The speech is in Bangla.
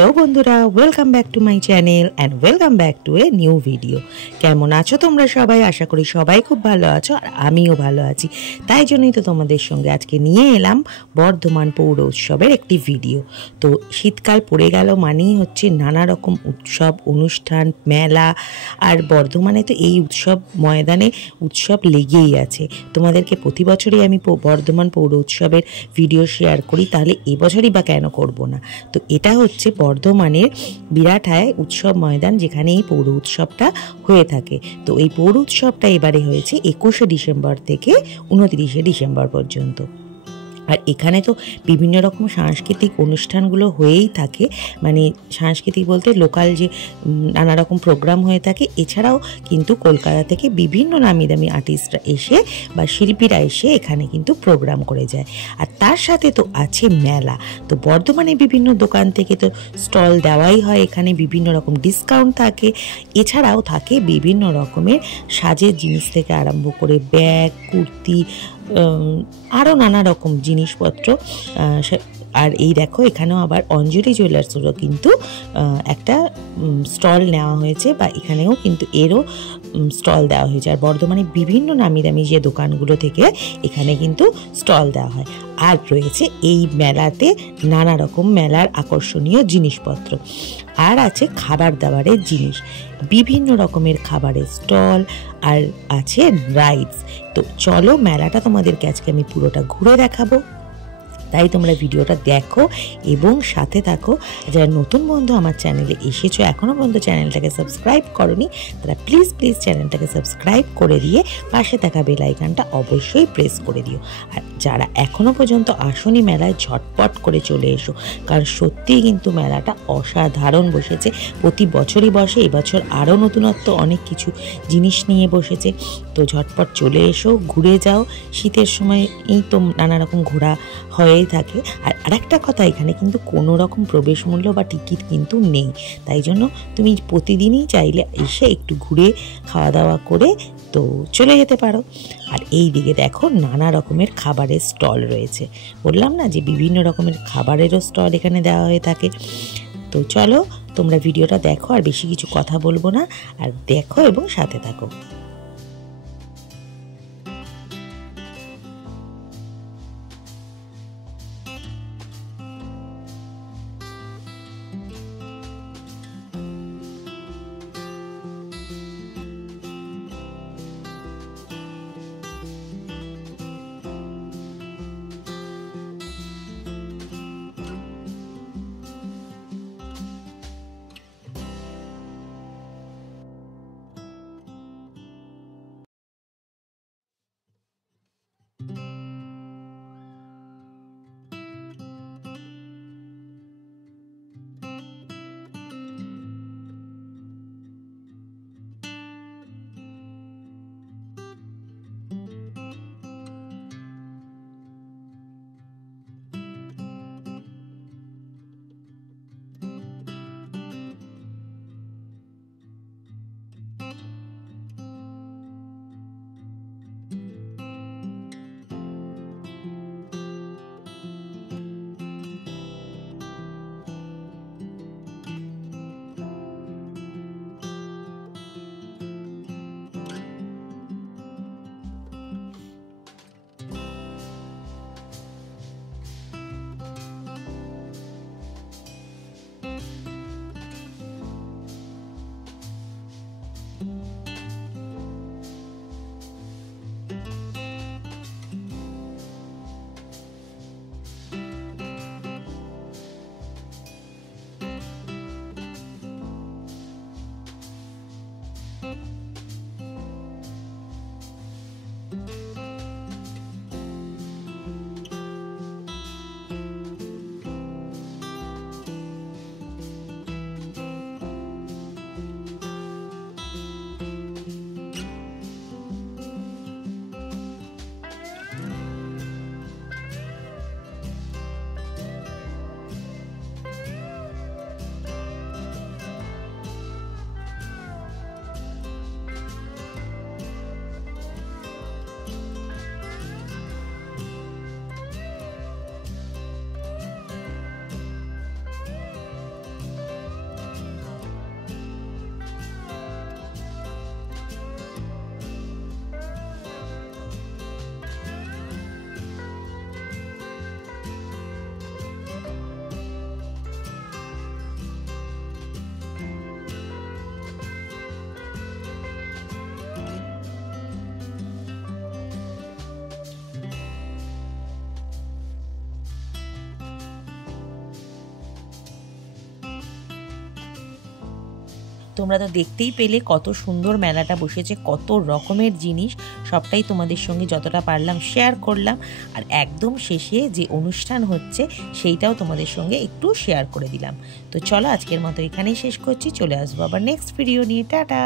হ্যালো বন্ধুরা, welcome back to my channel and welcome back to a new video. কেমন আছো তোমরা সবাই? আশা করি সবাই খুব ভালো আছো আর আমিও ভালো আছি। তাই জন্যই তো তোমাদের সঙ্গে আজকে নিয়ে এলাম বর্ধমান পৌর উৎসবের একটি ভিডিও। তো শীতকাল পড়ে গেল মানেই হচ্ছে নানা রকম উৎসব, অনুষ্ঠান, মেলা। আর বর্ধমানে তো এই উৎসব ময়দানে উৎসব লেগেই আছে। তোমাদেরকে প্রতি বছরই আমি বর্ধমান পৌর উৎসবের ভিডিও শেয়ার করি, তাহলে এবছরই বা কেন করব না। তো এটা হচ্ছে বর্ধমানের বিরাটায় উৎসব ময়দান, যেখানে এই পৌর উৎসবটা হয়ে থাকে। তো এই পৌর উৎসবটা এবারে হয়েছে 21শে ডিসেম্বর থেকে 29শে ডিসেম্বর পর্যন্ত। আর এখানে তো বিভিন্ন রকম সাংস্কৃতিক অনুষ্ঠানগুলো হয়েই থাকে, মানে সাংস্কৃতিক বলতে লোকাল যে নানা রকম প্রোগ্রাম হয়ে থাকে। এছাড়াও কিন্তু কলকাতা থেকে বিভিন্ন নামি দামি আর্টিস্টরা এসে বা শিল্পীরা এসে এখানে কিন্তু প্রোগ্রাম করে যায়। আর তার সাথে তো আছে মেলা। তো বর্ধমানে বিভিন্ন দোকান থেকে তো স্টল দেওয়াই হয়, এখানে বিভিন্ন রকম ডিসকাউন্ট থাকে। এছাড়াও থাকে বিভিন্ন রকমের সাজের জিনিস থেকে আরম্ভ করে ব্যাগ, কুর্তি, আরও নানা রকম জিনিসপত্র। আর এই দেখো, এখানেও আবার অঞ্জলি জুয়েলার্সেরও কিন্তু একটা স্টল নেওয়া হয়েছে, বা এখানেও কিন্তু এরও স্টল দেওয়া হয়েছে। আর বর্ধমানে বিভিন্ন নামি দামি যে দোকানগুলো থেকে এখানে কিন্তু স্টল দেওয়া হয়। আর রয়েছে এই মেলাতে নানা রকম মেলার আকর্ষণীয় জিনিসপত্র। আর আছে খাবার দাবারের জিনিস, বিভিন্ন রকমের খাবারের স্টল, আর আছে রাইডস। তো চলো মেলাটা তোমাদেরকে আজকে আমি পুরোটা ঘুরে দেখাবো, তাই তোমরা ভিডিওটা দেখো এবং সাথে থাকো। যারা নতুন বন্ধু আমার চ্যানেলে এসেছো, এখনও পর্যন্ত চ্যানেলটাকে সাবস্ক্রাইব করোনি, তারা প্লিজ চ্যানেলটাকে সাবস্ক্রাইব করে দিয়ে পাশে থাকা বেল আইকনটা অবশ্যই প্রেস করে দিও। আর যারা এখনও পর্যন্ত আসনি, মেলায় ঝটপট করে চলে এসো, কারণ সত্যিই কিন্তু মেলাটা অসাধারণ বসেছে। প্রতি বছরই বসে, এবছর আরও নতুনত্ব অনেক কিছু জিনিস নিয়ে বসেছে। তো ঝটপট চলে এসো, ঘুরে যাও। শীতের সময় এই তো নানা রকম ঘোরা হয়েই থাকে। আর আরেকটা কথা, এখানে কিন্তু কোনো রকম প্রবেশ মূল্য বা টিকিট কিন্তু নেই, তাই জন্য তুমি প্রতিদিনই চাইলে এসে একটু ঘুরে খাওয়া দাওয়া করে তো চলে যেতে পারো। আর এই দিকে দেখো নানা রকমের খাবারের স্টল রয়েছে। বললাম না যে বিভিন্ন রকমের খাবারেরও স্টল এখানে দেওয়া হয়ে থাকে। তো চলো তোমরা ভিডিওটা দেখো, আর বেশি কিছু কথা বলবো না, আর দেখো এবং সাথে থাকো। তোমরা তো দেখতেই পেলে কত সুন্দর মেলাটা বসেছে, কত রকমের জিনিস, সবটাই তোমাদের সঙ্গে যতটা পারলাম শেয়ার করলাম। আর একদম শেষে যে অনুষ্ঠান হচ্ছে সেইটাও তোমাদের সঙ্গে একটু শেয়ার করে দিলাম। তো চলো আজকের মতো এখানেই শেষ করছি, চলে আসবো আবার নেক্সট ভিডিও নিয়ে। টাটা।